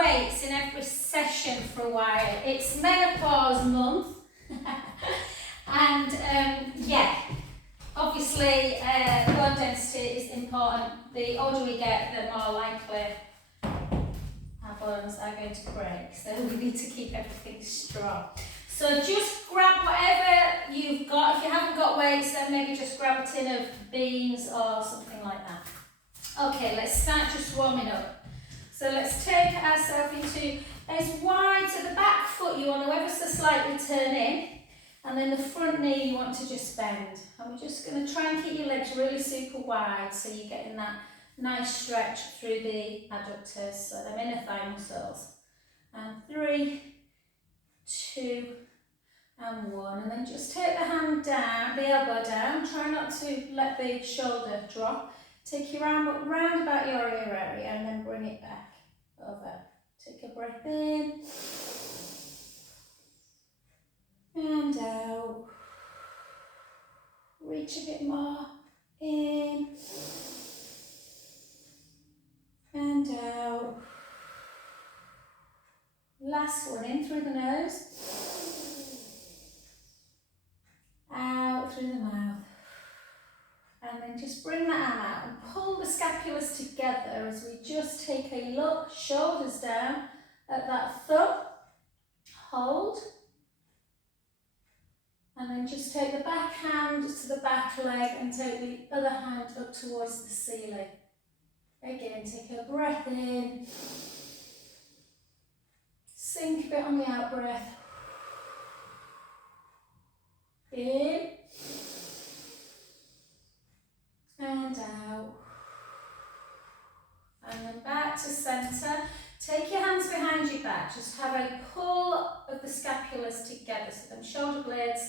weights in every session for a while. It's menopause month. And yeah, obviously bone density is important. The older we get, the more likely our bones are going to break. So we need to keep everything strong. So just grab whatever you've got. If you haven't got weights, then maybe just grab a tin of beans or something like that. Okay, let's start just warming up. So let's take ourselves into as wide, so the back foot you want to ever so slightly turn in, and then the front knee you want to just bend. And we're just going to try and keep your legs really super wide so you're getting that nice stretch through the adductors, so the inner thigh muscles. And 3, 2, and 1. And then just take the hand down, the elbow down. Try not to let the shoulder drop. Take your arm up round about your ear area and then bring it back over. Take a breath in and out. Reach a bit more. In and out. Last one, in through the nose. Out through the mouth. And then just bring that arm out and pull the scapulas together as we just take a look, shoulders down at that thumb. Hold. And then just take the back hand to the back leg and take the other hand up towards the ceiling. Again, take a breath in. Sink a bit on the out breath. In. And out. And then back to centre. Take your hands behind your back. Just have a pull of the scapulas together. So them shoulder blades,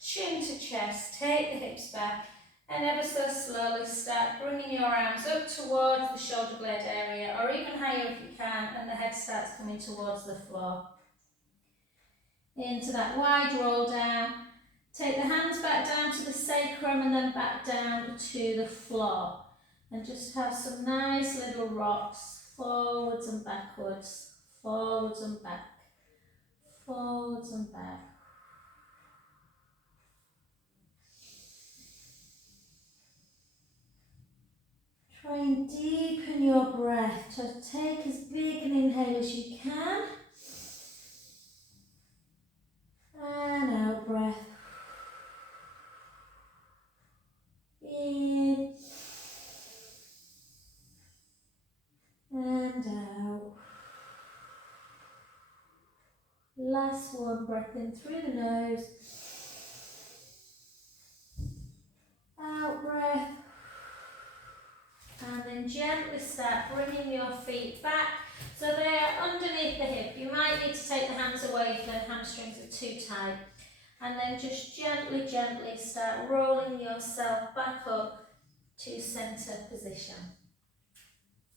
chin to chest. Take the hips back. And ever so slowly start bringing your arms up towards the shoulder blade area, or even higher if you can, and the head starts coming towards the floor. Into that wide roll down. Take the hands back down to the sacrum and then back down to the floor. And just have some nice little rocks, forwards and backwards, forwards and back, forwards and back. Try and deepen your breath. Just take as big an inhale as you can. And out breath. In. And out. Last one, breath in through the nose. Out breath. And then gently start bringing your feet back so they are underneath the hip. You might need to take the hands away if the hamstrings are too tight. And then just gently, gently start rolling yourself back up to centre position.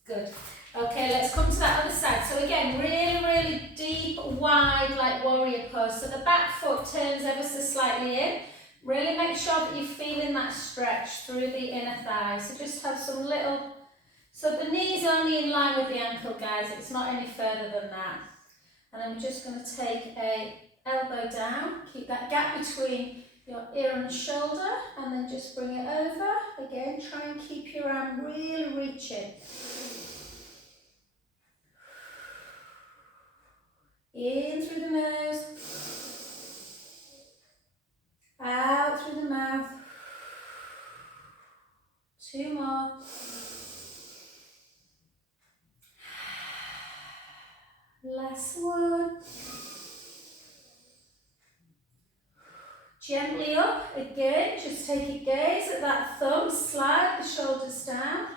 Good. Okay, let's come to that other side. So again, really, really deep, wide, like warrior pose. So the back foot turns ever so slightly in. Really make sure that you're feeling that stretch through the inner thigh. So just have some little, so the knee's only in line with the ankle, guys. It's not any further than that. And I'm just going to take a elbow down. Keep that gap between your ear and shoulder. And then just bring it over. Again, try and keep your arm really reaching. In through the nose. Out through the mouth. 2 more. Last one. Gently up again. Just take a gaze at that thumb. Slide the shoulders down.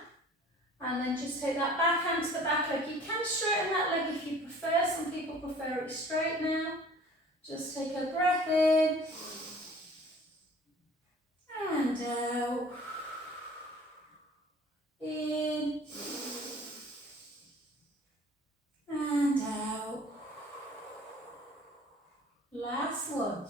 And then just take that back hand to the back leg. You can straighten that leg if you prefer. Some people prefer it straight now. Just take a breath in. And out. In. And out. Last one.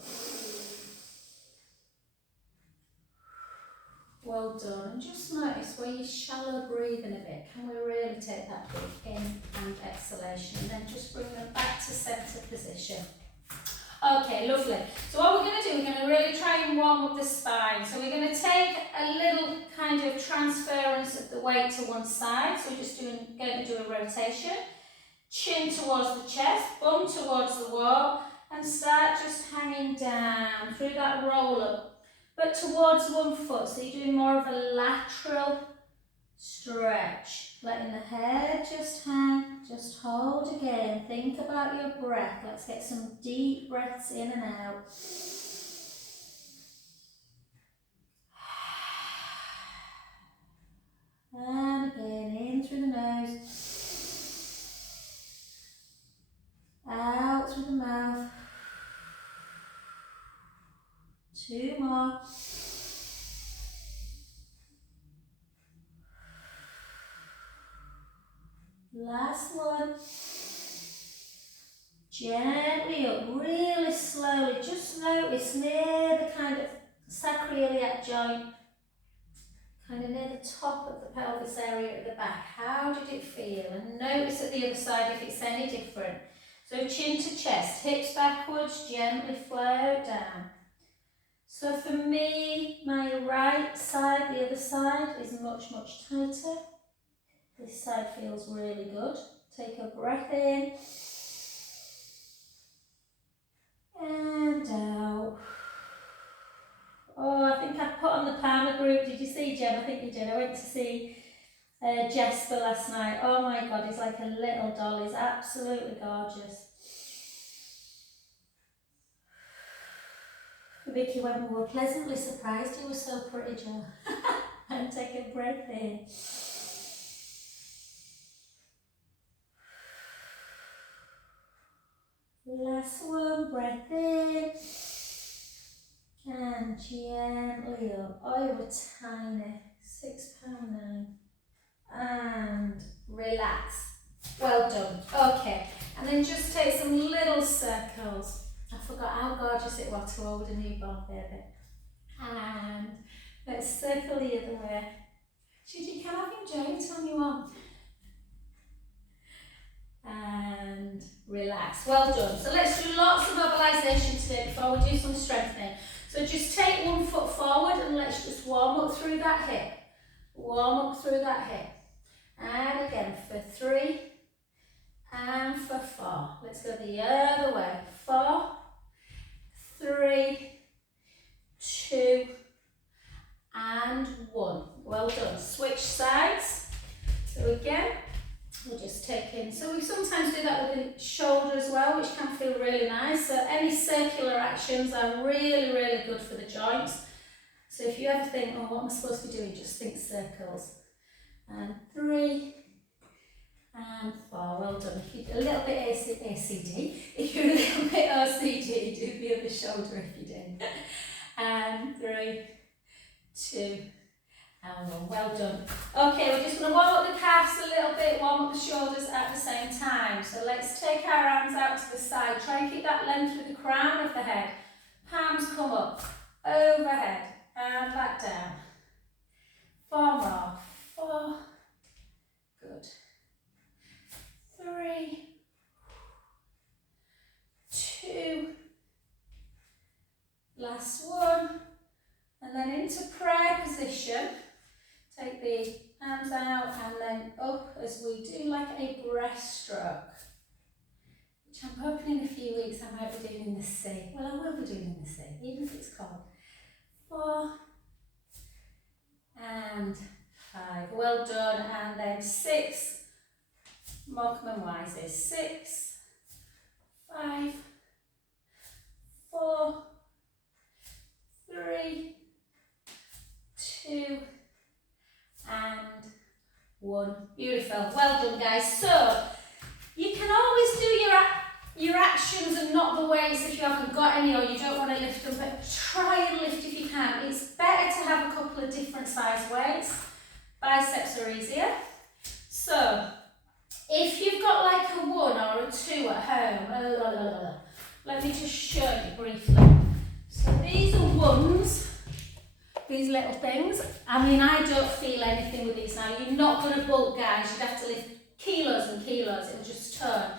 Well done. And just notice where you're shallow breathing a bit. Can we really take that big in and exhalation? And then just bring them back to centre position. Okay, lovely. So what we're going to do, we're going to really try and warm up the spine. So we're going to take a little kind of transference of the weight to one side. So we're just going to do a rotation. Chin towards the chest, bum towards the wall, and start just hanging down through that roll up, but towards one foot. So you're doing more of a lateral stretch, letting the head just hang, just hold again. Think about your breath. Let's get some deep breaths in and out. And again, in through the nose, out through the mouth. 2 more. Last one. Gently up, really slowly. Just notice near the kind of sacroiliac joint, kind of near the top of the pelvis area at the back. How did it feel? And notice at the other side if it's any different. So chin to chest, hips backwards, gently float down. So for me, my right side, the other side, is much, much tighter. This side feels really good. Take a breath in. And out. Oh, I think I put on the Palmer group. Did you see, Jem? I think you did. I went to see Jesper last night. Oh my God, he's like a little doll. He's absolutely gorgeous. Vicky went, we were pleasantly surprised. He was so pretty, Joe. And take a breath in. Last one, breath in. And gently up. Oh, you were tiny. £6.9. And relax. Well done. Okay. And then just take some little circles. I forgot how gorgeous it was to hold a newborn baby. And let's circle the other way. You can have enjoyed it on you want. And relax. Well done. So let's do lots of mobilisation today before we do some strengthening. So just take 1 foot forward and let's just warm up through that hip. Warm up through that hip. And again for 3 and for 4. Let's go the other way. 4, 3, 2 and 1. Well done. Switch sides. So again, we'll just take in. So we sometimes do that with the shoulder as well, which can feel really nice. So any circular actions are really, really good for the joints. So if you ever think, oh, what am I supposed to be doing? Just think circles. And 3 and 4. Well done. If you're a little bit ACD, if you're a little bit OCD, do the other shoulder if you did. And 3, 2 and 1. Well done. Okay, we're just going to warm up the calves a little bit, warm up the shoulders at the same time. So let's take our arms out to the side. Try and keep that length with the crown of the head. Palms come up, overhead, and back down. 4 more. 4. Good. 3. 2. Last one. And then into prayer position. Take the hands out and then up as we do like a breaststroke, which I'm hoping in a few weeks I might be doing in the sea. Well, I will be doing in the sea, even if it's cold. 4 and 5. Well done. And then 6. Morecambe and Wises. 6, 5, 4, 3, 2 and 1. Beautiful. Well done, guys. So you can always do your actions and not the weights if you haven't got any or you don't want to lift them, but try and lift if you can. It's better to have a couple of different size weights. Biceps are easier. So if you've got like a 1 or a 2 at home, let me just show you briefly. So these are 1s. these little things. I mean, I don't feel anything with these now. You're not going to bulk, guys. You'd have to lift kilos and kilos. It'll just turn.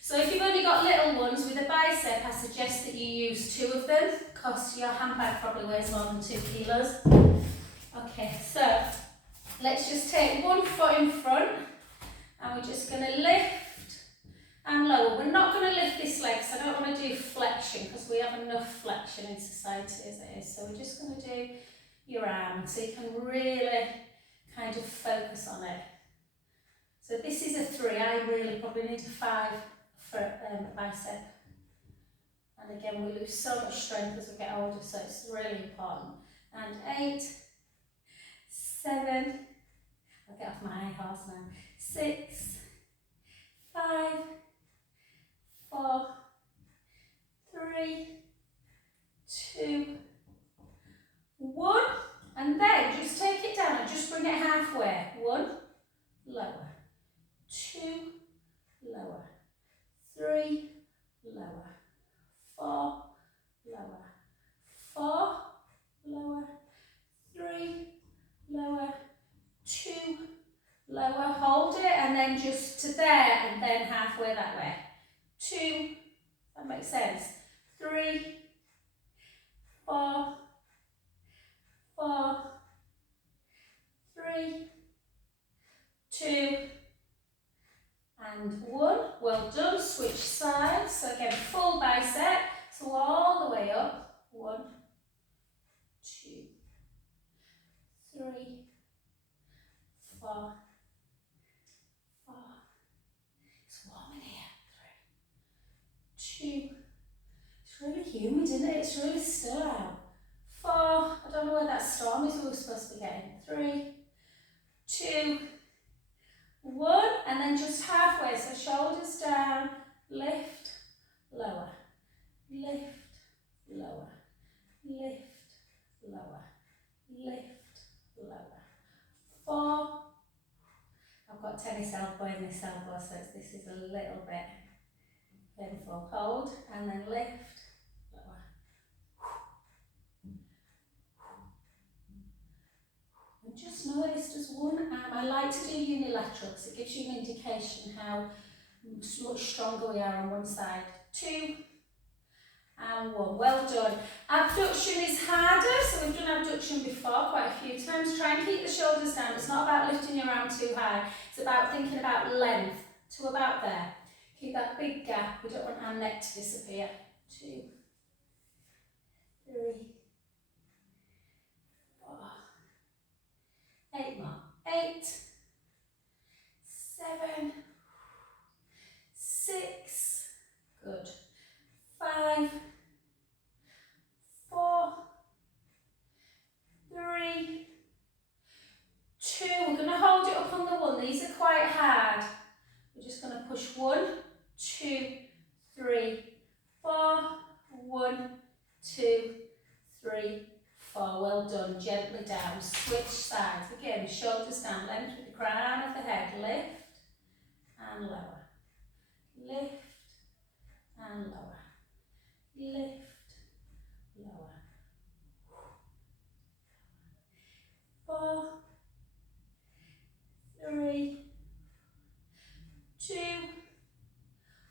So if you've only got little ones with a bicep, I suggest that you use 2 of them, because your handbag probably weighs more than 2 kilos. Okay, so let's just take one foot in front, and we're just going to lift and lower. We're not going to lift this leg, because I don't want to do flexion, because we have enough flexion in society as it is. So we're just going to do your arm, so you can really kind of focus on it. So this is a 3. I really probably need a 5 for a bicep. And again, we lose so much strength as we get older, so it's really important. And 8, 7, I'll get off my high horse now. 6, 5, 4, 3, 2, 1. And then just take it down and just bring it halfway. 1, lower. 2, lower. 3, lower. 4, lower. 4, lower. 3, lower. 2, lower. Hold it, and then just to there, and then halfway that way. 2, that makes sense. 3, 4, 4, 3, 2, and 1. Well done. Switch sides. So again, full bicep. So all the way up. 1, 2, 3, 4, 4. It's warm in here. 3, 2. It's really humid, isn't it? It's really still out. 4. I don't know where that storm is we were supposed to be getting. 3, 2, 1, and then just halfway, so shoulders down, lift, lower, lift, lower, lift, lower, lift, lower. 4, I've got tennis elbow in this elbow, so this is a little bit painful. Hold, and then lift, lower. And just notice just one arm. I like to do unilateral because it gives you an indication how much stronger we are on one side. 2 and 1. Well done. Abduction is harder, so we've done abduction before quite a few times. Try and keep the shoulders down. It's not about lifting your arm too high. It's about thinking about length to about there. Keep that big gap. We don't want our neck to disappear. 2, 3, 4, 8 more. 8, 7, 6, good. 5, 4, 3, 2. We're going to hold it up on the 1. These are quite hard. We're just going to push 1, 2, 3, 4, 1, 2, 3, 4. Well done. Gently down. Switch sides. Again, shoulders down. Length with the crown of the head. Lift and lower. Lift and lower. Lift, lower. 4, 3, 2.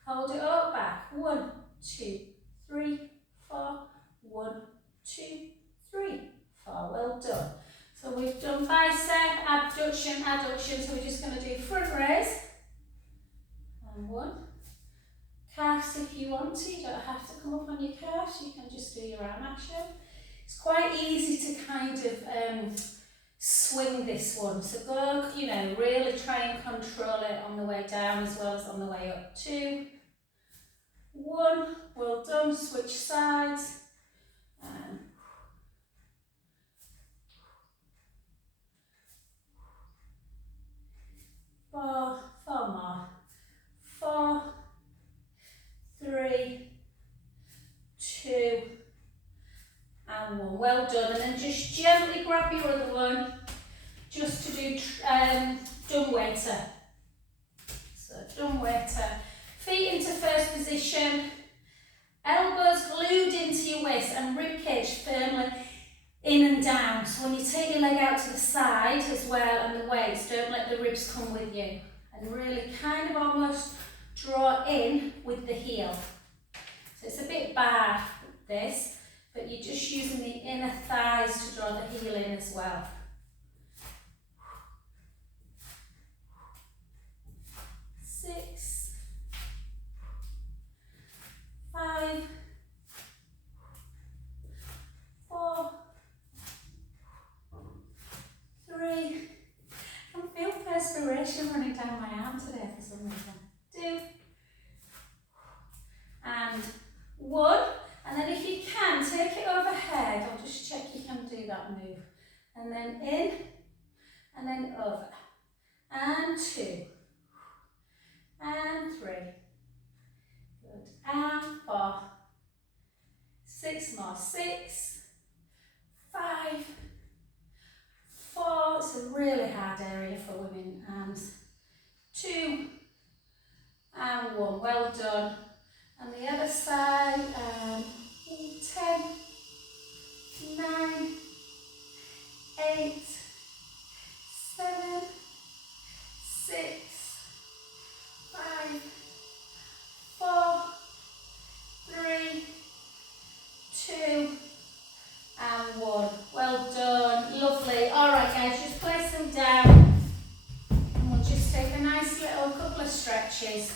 Hold it up, back. 1, 2, 3, 4. 1, 2, 3, 4. Well done. So we've done bicep, abduction, adduction. So we're just going to do front raise. And 1. Calves if you want to. You don't have to come up on your calves. You can just do your arm action. It's quite easy to kind of swing this one. So go, really try and control it on the way down as well as on the way up. 2, 1. Well done. Switch sides. And 4, 4 more. 4, 3, 2, and 1. Well done. And then just gently grab your other one, just to do dumb waiter. So dumb waiter. Feet into first position. Elbows glued into your waist and ribcage firmly in and down. So when you take your leg out to the side as well and the weights, don't let the ribs come with you. And really kind of almost draw in with the heel. So it's a bit bad, this, but you're just using the inner thighs to draw the heel in as well. 6, 5, 4, 3. I can feel perspiration running down my arm today for some reason. 2, and 1. And then if you can, take it overhead. I'll just check you can do that move. And then in, and then over. And 2. And 3. Good. And 4. 6 more. 6, 5, 4. It's a really hard area for women. And 2. And 1. Well done. And the other side. 10, 9, 8, 7, 6, 5, 4, 3, 2, and 1. Well done. Lovely. Alright guys, just place them down and we'll just take a nice little couple of stretches.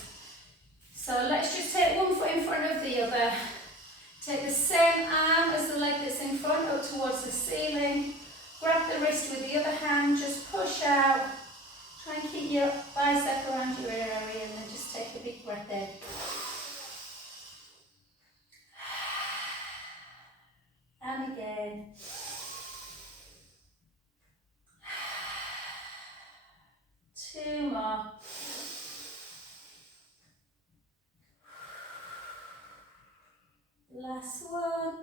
So let's just take one foot in front of the other. Take the same arm as the leg that's in front up towards the ceiling. Grab the wrist with the other hand, just push out. Try and keep your bicep around your ear area and then just take a big breath in. And again. Two more. Last one.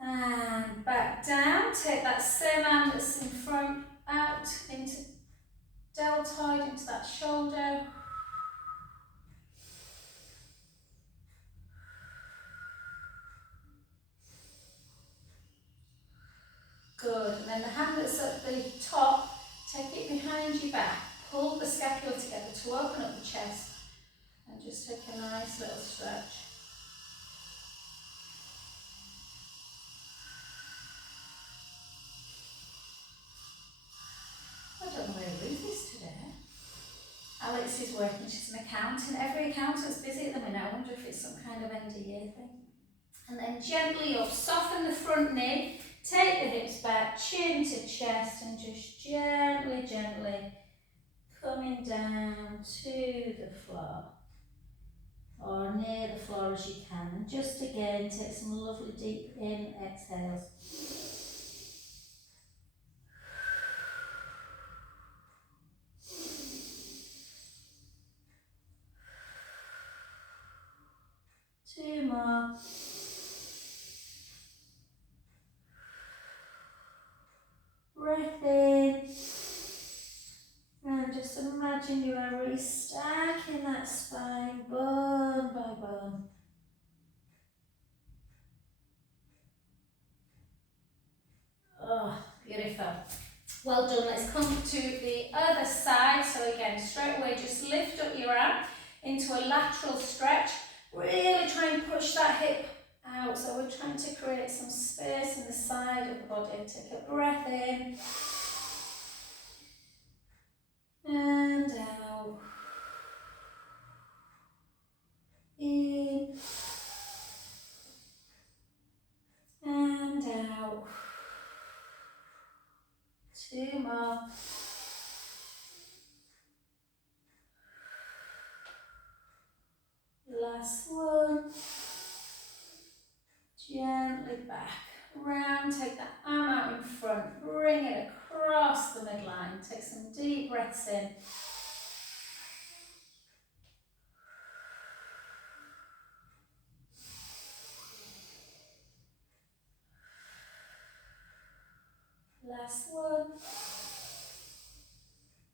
And back down. Take that same arm that's in front out into deltoid, into that shoulder. Good. And then the hand that's at the top, take it behind your back. Pull the scapula together to open up the chest. And just take a nice little stretch. I don't know where Ruth is today. Alex is working, she's an accountant. Every accountant's busy at the minute. I wonder if it's some kind of end of year thing. And then gently up, soften the front knee, take the hips back, chin to chest, and just gently, gently coming down to the floor. Or near the floor as you can. And just again, take some lovely deep in exhales. Two more. Breath in. And just imagine you are really stacking that spine, bone by bone. Oh, beautiful. Well done. Let's come to the other side. So again, straight away, just lift up your arm into a lateral stretch. Really try and push that hip out. So we're trying to create some space in the side of the body. Take a breath in. And out. In. And out. Two more. Last one. Gently back. Round. Take that arm out in front. Bring it across the midline. Take some deep breaths in. Last one.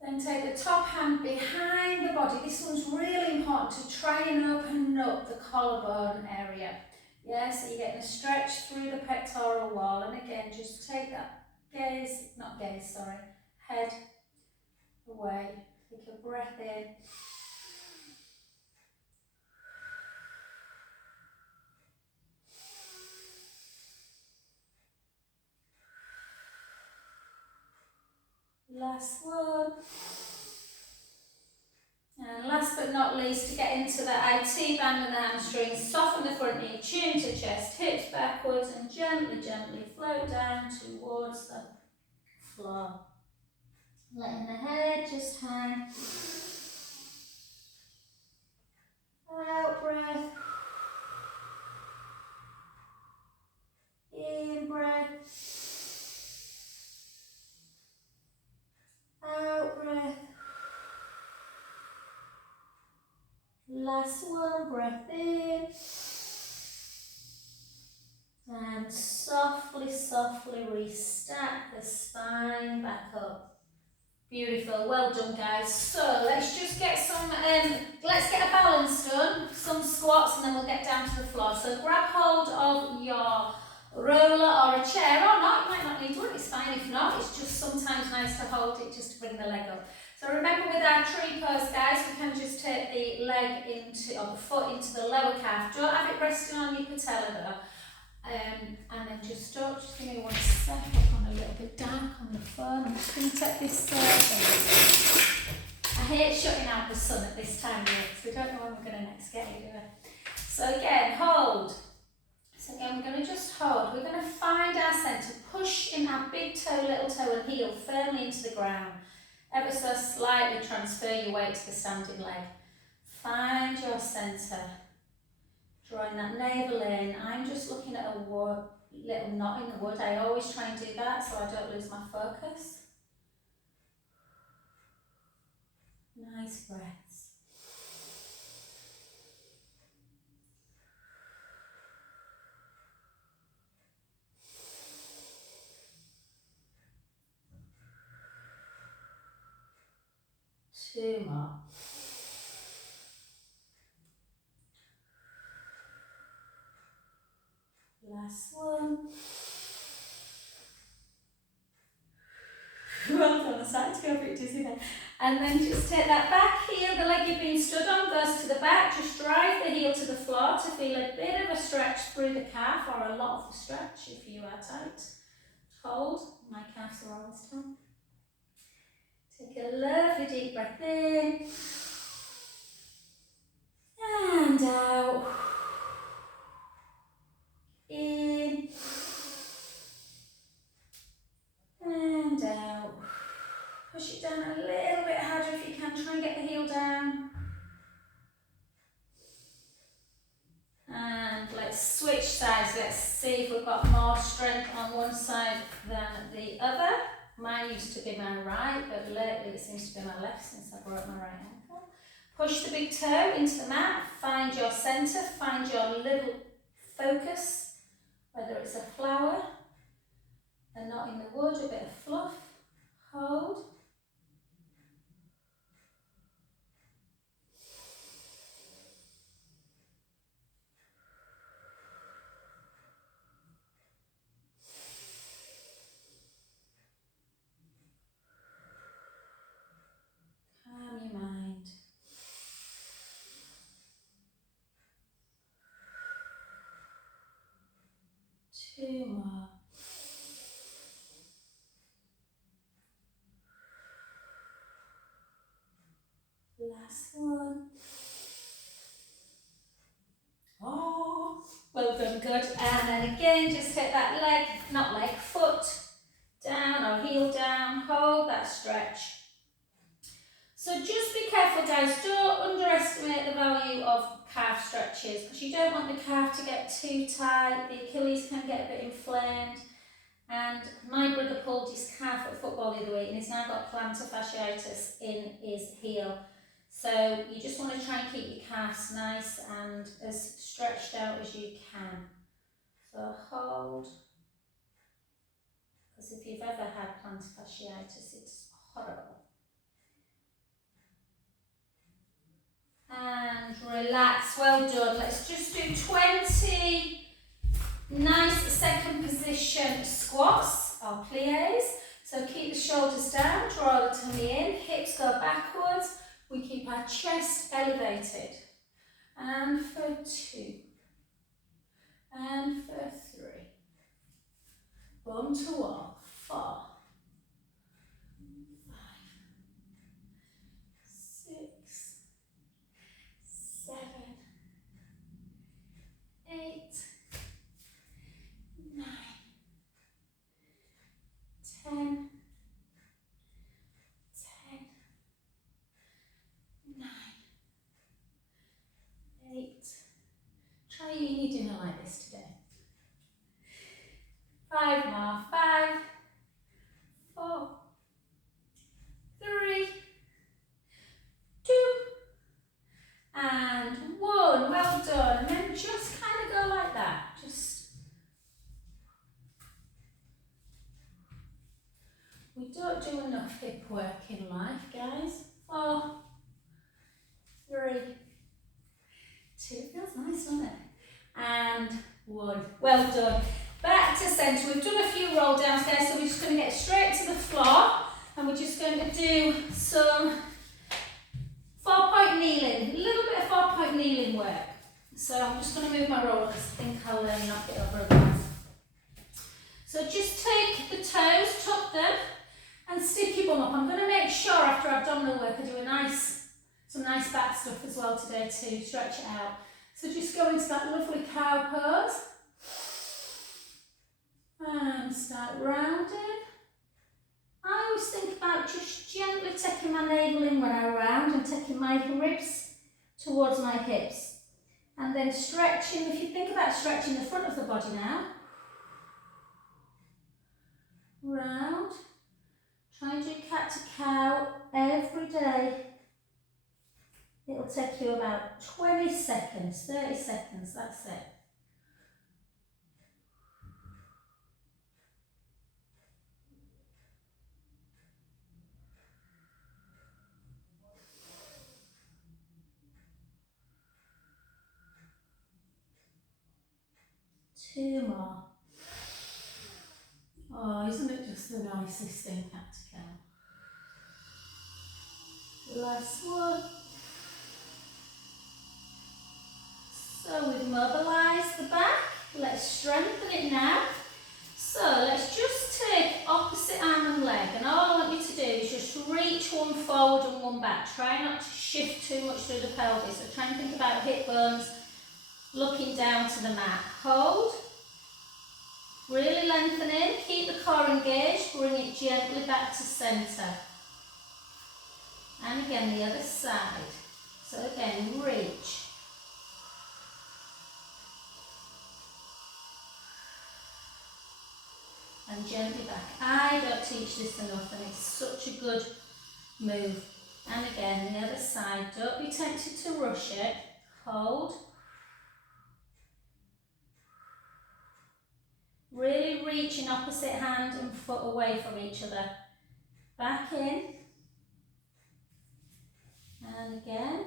Then take the top hand behind the body. This one's really important to try and open up the collarbone area. Yeah, so you're getting a stretch through the pectoral a while. And again, just take that head away. Take a breath in. Last one. And last but not least, to get into the IT band and the hamstrings, soften the front knee, chin to chest, hips backwards, and gently, gently float down towards the floor. Letting the head just hang. Out breath. In breath. Out breath. Last one, breath in. And softly, softly restack the spine back up. Beautiful, well done guys. So let's just get some, let's get a balance done, some squats, and then we'll get down to the floor. So grab hold of your roller or a chair, or not, you might not need one, it's fine if not, it's just sometimes nice to hold it just to bring the leg up. So remember with our tree pose guys, we can just take the leg into, or the foot into the lower calf. Don't have it resting on your patella though. And then just stop, just give me 1 sec, I've gone a little bit dark on the phone. I'm just going to take this surface. I hate shutting out the sun at this time of year because we don't know when we're going to next get it, do we? So again, hold. So again, we're going to just hold. We're going to find our centre, push in our big toe, little toe and heel firmly into the ground. Ever so slightly transfer your weight to the standing leg. Find your centre. Drawing that navel in. I'm just looking at a little knot in the wood. I always try and do that so I don't lose my focus. Nice breaths. Two more. Last one. Well done, I'm starting to go a bit dizzy there. And then just take that back heel, the leg you've been stood on goes to the back. Just drive the heel to the floor to feel a bit of a stretch through the calf, or a lot of the stretch if you are tight. Hold, my calves are always tight. Take a lovely deep breath in. And out. In. And out. Push it down a little bit harder if you can. Try and get the heel down. And let's switch sides. Let's see if we've got more strength on one side than the other. Mine used to be my right, but lately it seems to be my left since I broke my right ankle. Push the big toe into the mat. Find your centre. Find your little focus. Whether it's a flower, a knot in the wood, a bit of fluff. Hold. Calm your mind. Two more. Last one. Oh, well done, good. And then again, just take that leg, not leg, foot down or heel down. Hold that stretch. So just be careful, guys. Don't underestimate the value of calf stretches because you don't want the calf to get too tight. The Achilles can get a bit inflamed. And my brother pulled his calf at football the other week and he's now got plantar fasciitis in his heel. So you just want to try and keep your calves nice and as stretched out as you can. So hold. Because if you've ever had plantar fasciitis, it's horrible. And relax, well done. Let's just do 20 nice second position to wall. 4, 5, 6, 7, 8, 9, 10, 9, 8. Try eating your dinner like this today. 5 more. 5, 4, 3, 2, and 1. Well done. And then just kind of go like that. We don't do enough hip work in life, guys. 4, 3, 2. Feels nice, doesn't it? And 1. Well done. Back to centre. We've done a few roll downs, guys, so we're just going to get straight to the floor, and we're just going to do some 4-point kneeling, a little bit of 4-point kneeling work. So I'm just going to move my rollers. I think I'll knock it over a bit. So just take the toes, tuck them, and stick your bum up. I'm going to make sure after abdominal work I do some nice back stuff as well today to stretch it out. So just go into that lovely cow pose. And start rounding. I always think about just gently taking my navel in when I round and taking my ribs towards my hips. And then stretching, if you think about stretching the front of the body now. Round. Try and do cat to cow every day. It'll take you about 20 seconds, 30 seconds, that's it. Two more. Oh, isn't it just the nicest thing, cat to cow? Last one. So we've mobilised the back. Let's strengthen it now. So let's just take opposite arm and leg, and all I want you to do is just reach one forward and one back. Try not to shift too much through the pelvis. So try and think about hip bones looking down to the mat. Hold. Really lengthen in, keep the core engaged, bring it gently back to centre. And again the other side. So again, reach. And gently back. I don't teach this enough, and it's such a good move. And again, the other side. Don't be tempted to rush it. Hold. Really reach in opposite hand and foot away from each other. Back in. And again.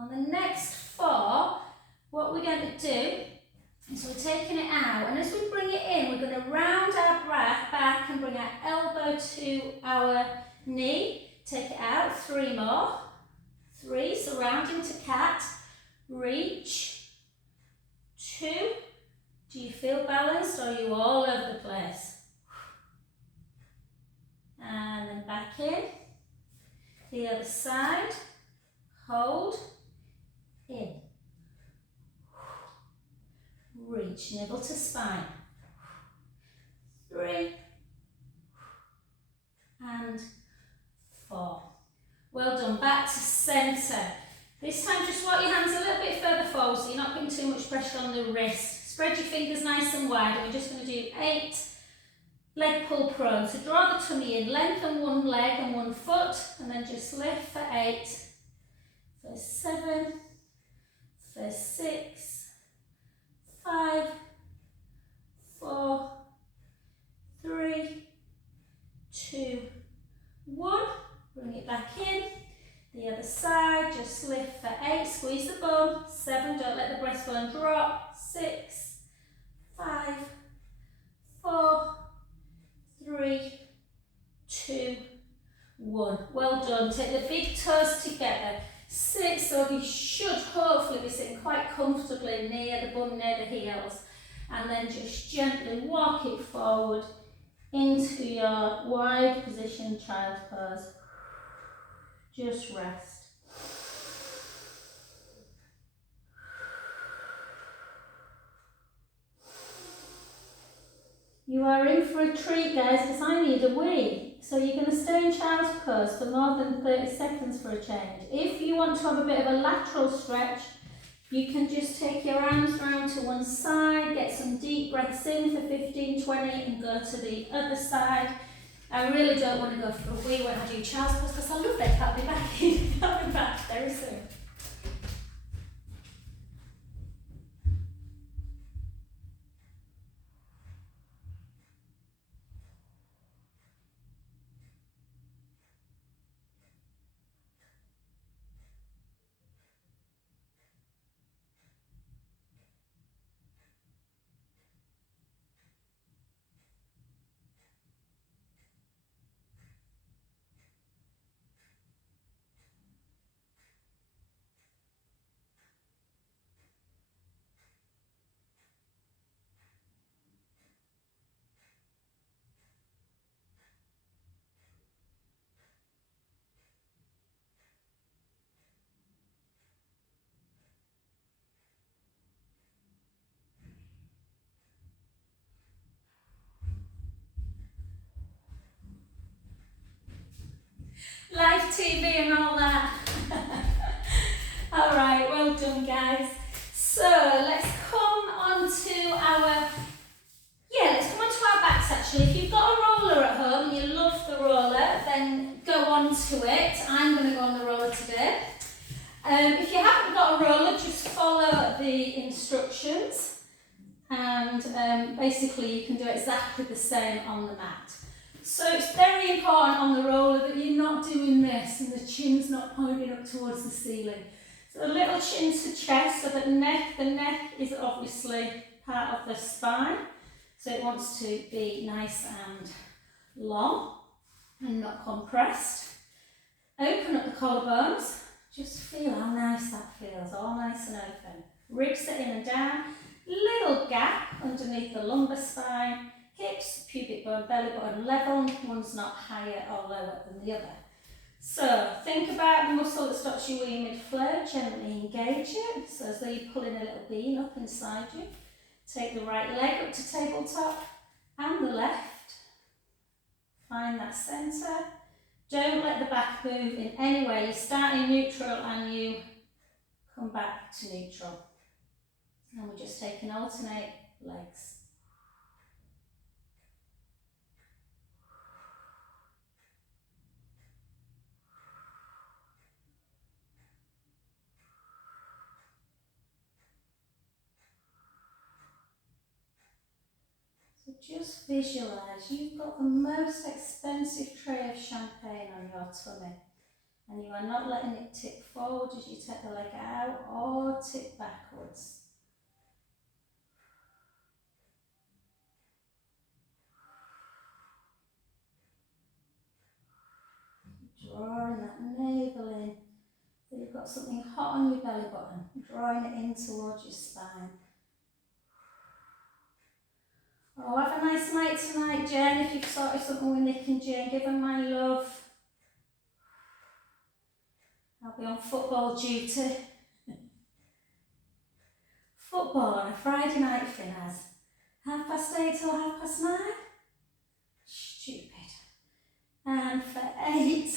On the next 4, what we're going to do is we're taking it out, and as we bring it in, we're going to round our back and bring our elbow to our knee. Take it out, 3 more. 3, so round into cat, reach. 2, do you feel balanced, or are you all over the place? And then back in. The other side, hold, in. Reach, navel to spine. 3 and 4. Well done, back to centre. This time just walk your hands a little bit further forward so you're not putting too much pressure on the wrist. Spread your fingers nice and wide, and we're just going to do 8 leg pull prone. So draw the tummy in, lengthen one leg and one foot, and then just lift for 8, for 7, for 6, 5, 4, 3, 2, 1. Bring it back in. The other side, just lift for 8, squeeze the bum. 7, don't let the breastbone drop. 6, 5, 4, 3, 2, 1. Well done. Take the big toes together. Sit, so you should hopefully be sitting quite comfortably struggling near the bum, near the heels, and then just gently walk it forward into your wide position child's pose. Just rest. You are in for a treat, guys, because I need a wee. So you're going to stay in child's pose for more than 30 seconds for a change. If you want to have a bit of a lateral stretch, you can just take your arms round to one side, get some deep breaths in for 15, 20 and go to the other side. I really don't want to go for a wee when I do child's pose because I love it. I'll be back in. I'll be back very soon. Live TV and all that. Alright, well done guys. So let's come on to our backs actually. If you've got a roller at home and you love the roller, then go on to it. I'm going to go on the roller today. If you haven't got a roller, just follow the instructions and basically you can do exactly the same on the mat. So it's very important on the roller that you're not doing this and the chin's not pointing up towards the ceiling. So a little chin to chest, so that the neck is obviously part of the spine. So it wants to be nice and long and not compressed. Open up the collarbones. Just feel how nice that feels, all nice and open. Ribs are in and down. Little gap underneath the lumbar spine. Hips, pubic bone, belly button level. One's not higher or lower than the other. So think about the muscle that stops your wee mid-flow. Gently engage it. So as though you're pulling a little bean up inside you. Take the right leg up to tabletop and the left. Find that centre. Don't let the back move in any way. You start in neutral and you come back to neutral. And we're just taking alternate legs. So just visualise you've got the most expensive tray of champagne on your tummy and you are not letting it tip forward as you take the leg out or tip backwards. Drawing that navel in, so you've got something hot on your belly button, drawing it in towards your spine. Oh, have a nice night tonight, Jen. If you've sorted something with Nick and Jane, give them my love. I'll be on football duty. Football on a Friday night, Finnaz. 8:30 or 9:30? Stupid. And for 8,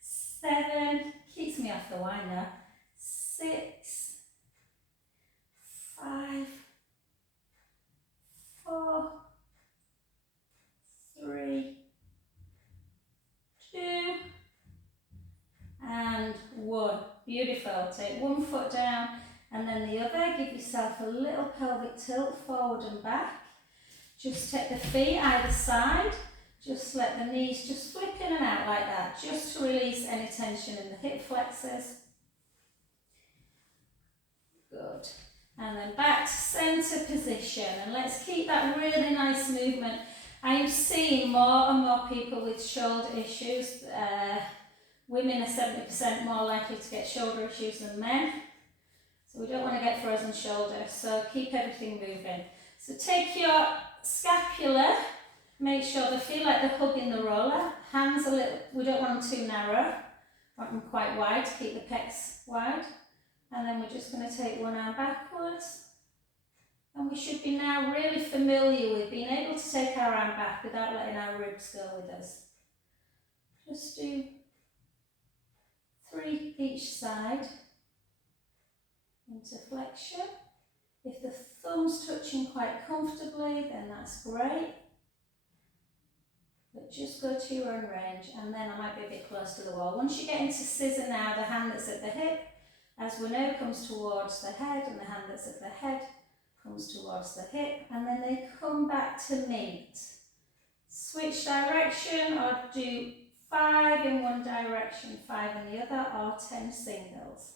7, keeps me off the wine now. 6, 5, 4, 3, 2, and 1. Beautiful. Take one foot down and then the other. Give yourself a little pelvic tilt forward and back. Just take the feet either side. Just let the knees just flip in and out like that, just to release any tension in the hip flexors. Good. And then back to centre position. And let's keep that really nice movement. I am seeing more and more people with shoulder issues. Women are 70% more likely to get shoulder issues than men. So we don't want to get frozen shoulder, so keep everything moving. So take your scapula, make sure they feel like they're hugging the roller. Hands a little, we don't want them too narrow, want them quite wide to keep the pecs wide. And then we're just going to take one arm backwards. And we should be now really familiar with being able to take our arm back without letting our ribs go with us. Just do 3 each side into flexion. If the thumb's touching quite comfortably, then that's great. But just go to your own range, and then I might be a bit close to the wall. Once you get into scissor now, the hand that's at the hip, as we know, comes towards the head, and the hand that's at the head comes towards the hip, and then they come back to meet. Switch direction, or do 5 in one direction, 5 in the other, or 10 singles.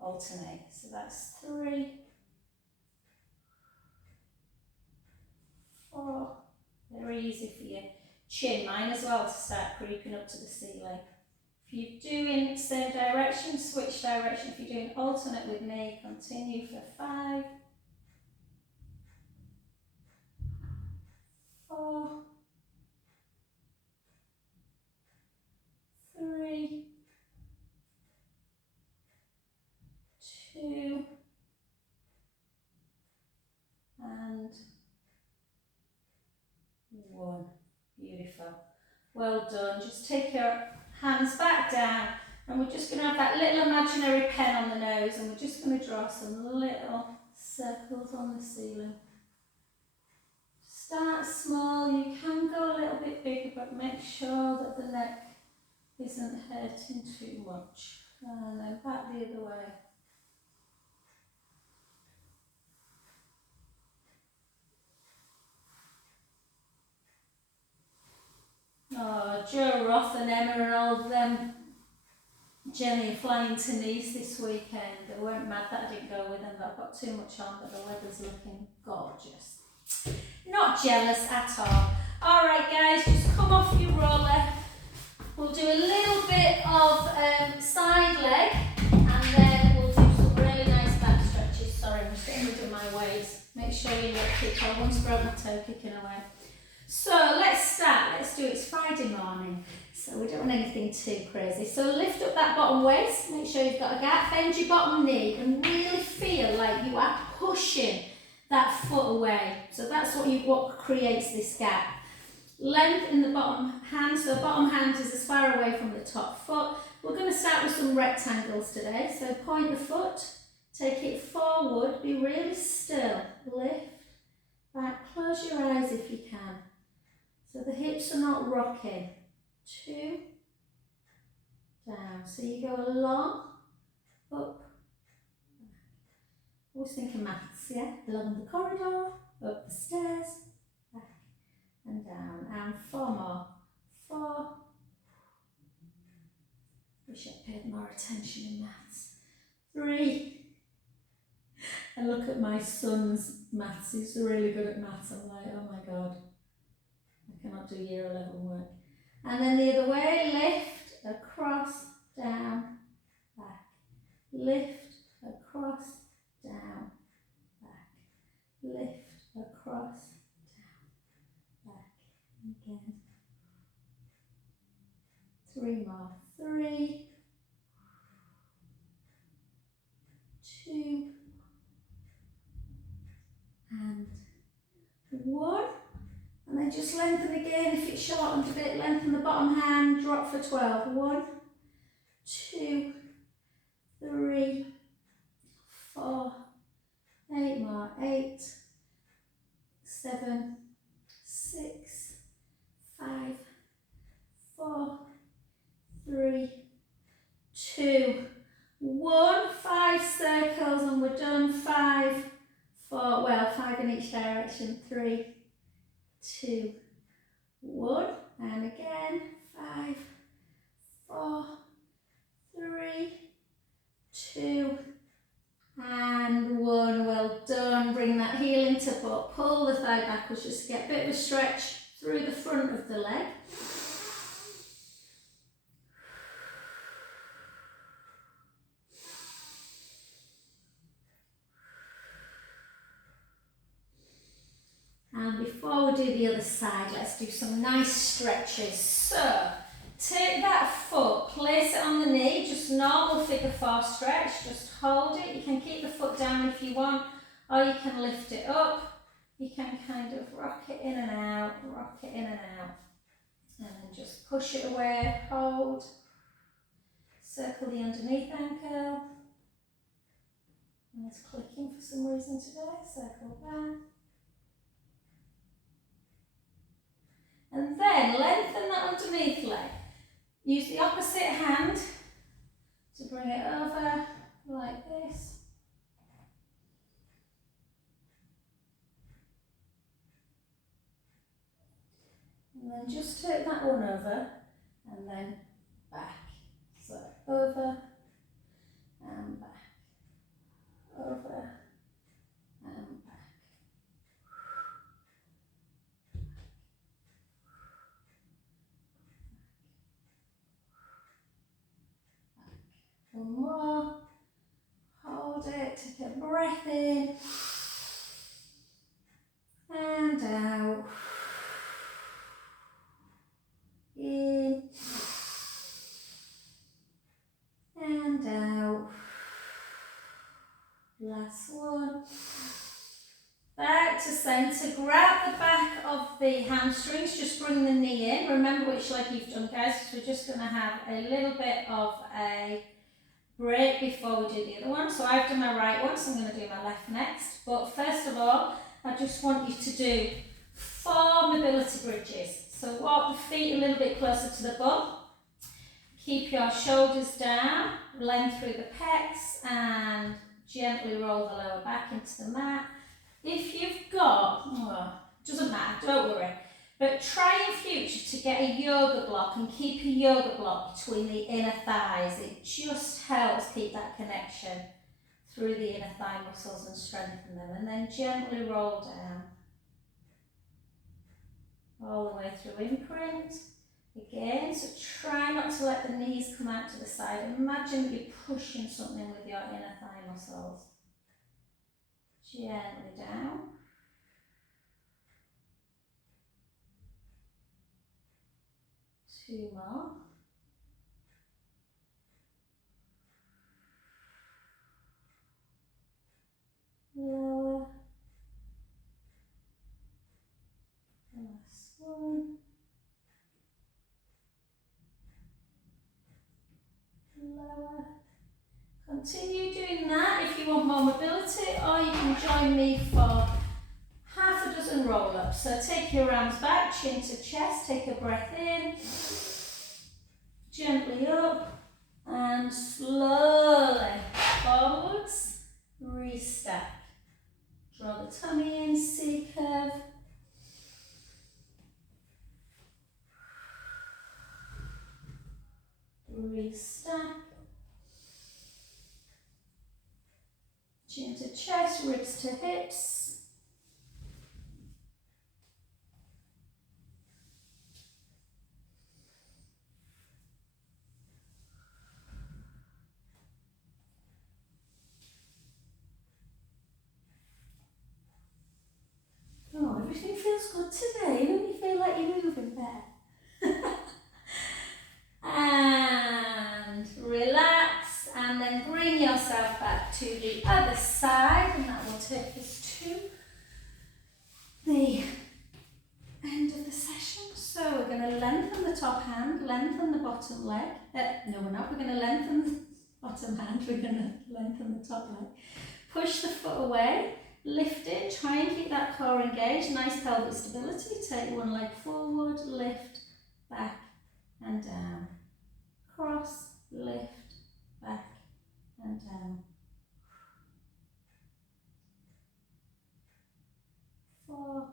Alternate. So that's 3, 4. Very easy for your chin. Mine as well to start creeping up to the ceiling. If you're doing same direction, switch direction. If you're doing alternate with me, continue for 5, 4, 3, 2, and 1. Beautiful. Well done. Just take your hands back down, and we're just going to have that little imaginary pen on the nose, and we're just going to draw some little circles on the ceiling. Start small. You can go a little bit bigger, but make sure that the neck isn't hurting too much. And then back the other way. Oh, Joe Roth and Emma and all of them, Jenny, flying to Nice this weekend. They weren't mad that I didn't go with them, but I've got too much on, but the weather's looking gorgeous. Not jealous at all. Alright guys, just come off your roller. We'll do a little bit of side leg, and then we'll do some really nice back stretches. Sorry, I'm just getting rid of my weights. Make sure you look kick. I once broke my toe kicking away. So let's start. Let's do it. It's Friday morning, so we don't want anything too crazy. So lift up that bottom waist. Make sure you've got a gap. Bend your bottom knee and really feel like you are pushing that foot away. So that's what creates this gap. Length in the bottom hand. So the bottom hand is as far away from the top foot. We're going to start with some rectangles today. So point the foot, take it forward, be really still. Lift back. Close your eyes if you can. So the hips are not rocking. 2, down. So you go along, up, always think of maths, yeah? Along the corridor, up the stairs, back and down. And 4 more. 4. Wish I paid more attention in maths. 3. And look at my son's maths. He's really good at maths. I'm like, oh my God. I cannot do year 11 work. And then the other way, lift, across, down, back. Lift, across, down, back. Lift, across, down, back. And again. 3 more. 3, 2, and 1. And then just lengthen again. If it's shortened a bit, lengthen the bottom hand, drop for 12. 1, 2, 3, 4, 8 more. 8, 7, 6, 5, 4, 3, 2, 1. 5 circles and we're done. 5, 4, well, 5 in each direction. 3, 2, 1, and again. 5, 4, 3, 2, and 1. Well done. Bring that heel into butt. Pull the thigh backwards just to get a bit of a stretch through the front of the leg. before we do the other side, let's do some nice stretches. So, take that foot, place it on the knee, just normal figure 4 stretch, just hold it. You can keep the foot down if you want, or you can lift it up. You can kind of rock it in and out, rock it in and out. And then just push it away, hold. Circle the underneath ankle. And it's clicking for some reason today, circle back. And then lengthen that underneath leg. Use the opposite hand to bring it over like this. And then just take that one over and then back. So over and back, over and back. One more. Hold it, take a breath in and out. In and out. Last one. Back to centre. Grab the back of the hamstrings. Just bring the knee in. Remember which leg you've done, guys, because we're just going to have a little bit of a break before we do the other one. So I've done my right one, so I'm going to do my left next. But first of all, I just want you to do 4 mobility bridges. So walk the feet a little bit closer to the bum. Keep your shoulders down, length through the pecs, and gently roll the lower back into the mat. If you've got, doesn't matter, don't worry, but try in future to get a yoga block and keep a yoga block between the inner thighs. It just helps keep that connection through the inner thigh muscles and strengthen them. And then gently roll down. All the way through imprint. Again, so try not to let the knees come out to the side. Imagine that you're pushing something with your inner thigh muscles. Gently down. Two more. Lower. Last one. Lower. Continue doing that if you want more mobility, or you can join me for half a dozen roll-ups. So take your arms back, chin to chest, take a breath in, gently up, and slowly forwards, restack. Draw the tummy in, C curve. Restack. Chin to chest, ribs to hips. Oh, everything feels good today. Don't you feel like you're moving better? And relax, and then bring yourself back to the other side, and that will take us to the end of the session. So we're going to lengthen the top hand, lengthen the bottom leg. No, we're not. We're going to lengthen the bottom hand. We're going to lengthen the top leg. Push the foot away, lift it. Try and keep that core engaged. Nice pelvic stability. Take one leg forward, lift, back and down. Cross, lift, back and down. 4.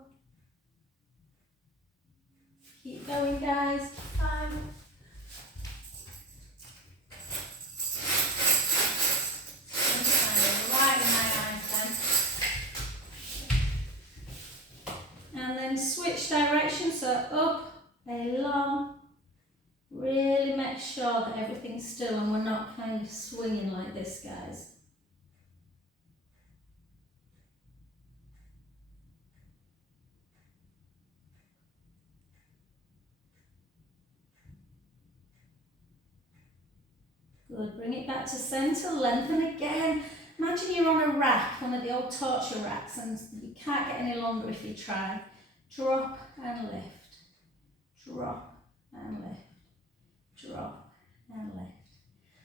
Keep going, guys. 5. Right in my eyes then. And then switch direction, so up, along. Really make sure that everything's still and we're not kind of swinging like this, guys. Good, bring it back to centre, lengthen again. Imagine you're on a rack, one of the old torture racks, and you can't get any longer if you try. Drop and lift, drop and lift, drop and lift.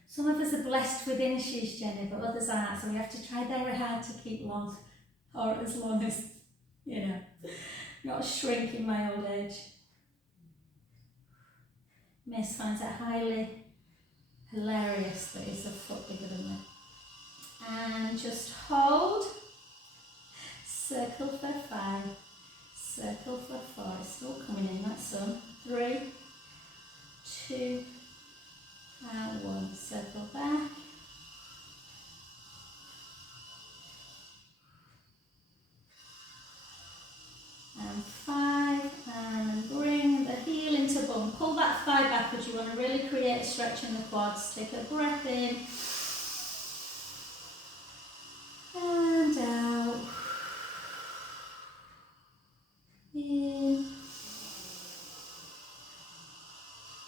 Some of us are blessed with inches, Jenny, but others aren't, so we have to try very hard to keep long, or as long as, you know, not shrink in my old age. Miss finds it highly hilarious that he's a foot bigger than me. And just hold, circle for 5, circle for 4, it's still coming in, that sun. 3, 2, and 1, circle back. And 5, and bring the heel into bum. Pull that thigh backwards, you want to really create a stretch in the quads. Take a breath in. And out. In.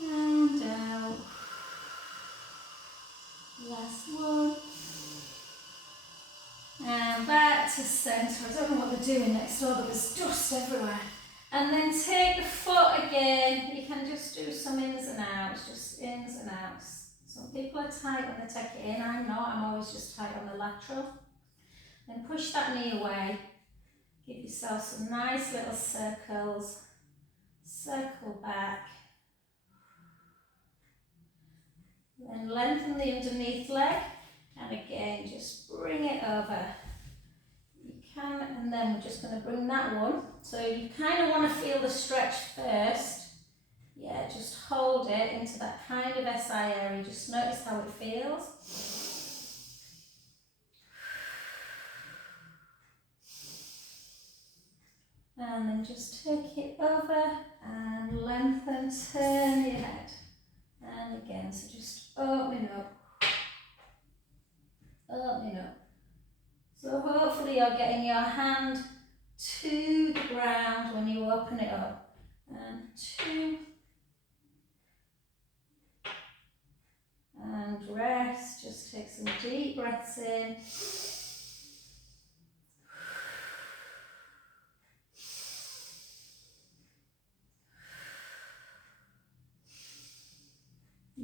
And out. Last one. And back to centre. I don't know what they're doing next door, but there's dust everywhere. And then take the foot again. You can just do some ins and outs, just ins and outs. Some people are tight when they take it in. I'm not. I'm always just tight on the lateral. Then push that knee away. Give yourself some nice little circles. Circle back. Then lengthen the underneath leg. And again, just bring it over. You can, and then we're just going to bring that one. So you kind of want to feel the stretch first. Yeah, just hold it into that kind of SI area. Just notice how it feels. And then just take it over and lengthen, turn your head. And again, so just opening up. Opening up. So hopefully you're getting your hand to the ground when you open it up. And 2. And rest. Just take some deep breaths in.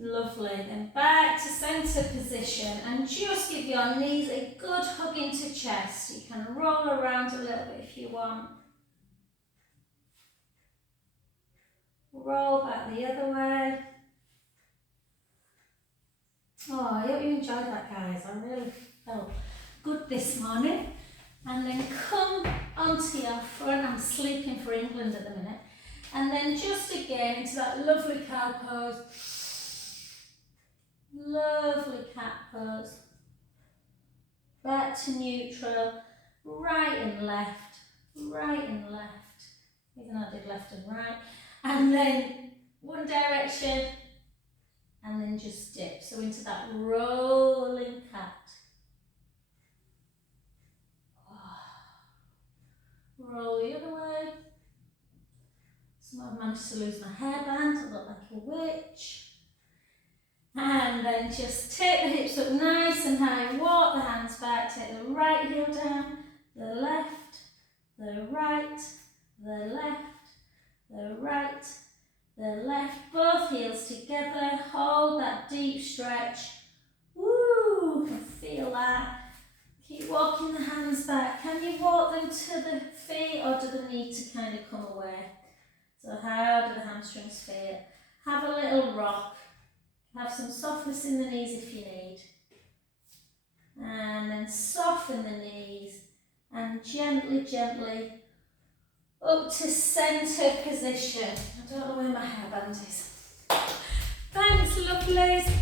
Lovely, then back to centre position and just give your knees a good hug into chest. You can roll around a little bit if you want. Roll back the other way. Oh, I hope you enjoyed that, guys. I really felt good this morning. And then come onto your front. I'm sleeping for England at the minute. And then just again into that lovely cow pose. Lovely cat pose. Back to neutral. Right and left. Right and left. Even though I did left and right. And then one direction. And then just dip. So into that rolling cat. Roll the other way. Somehow I've managed to lose my hairband. I look like a witch. And then just take the hips up nice and high, walk the hands back, take the right heel down, the left, the right, the left, the right, the left, both heels together, hold that deep stretch, woo, and feel that. Keep walking the hands back. Can you walk them to the feet or do they need to kind of come away? So how do the hamstrings feel? Have a little rock. Have some softness in the knees if you need. And then soften the knees and gently, gently up to centre position. I don't know where my hairband is. Thanks, lovelies.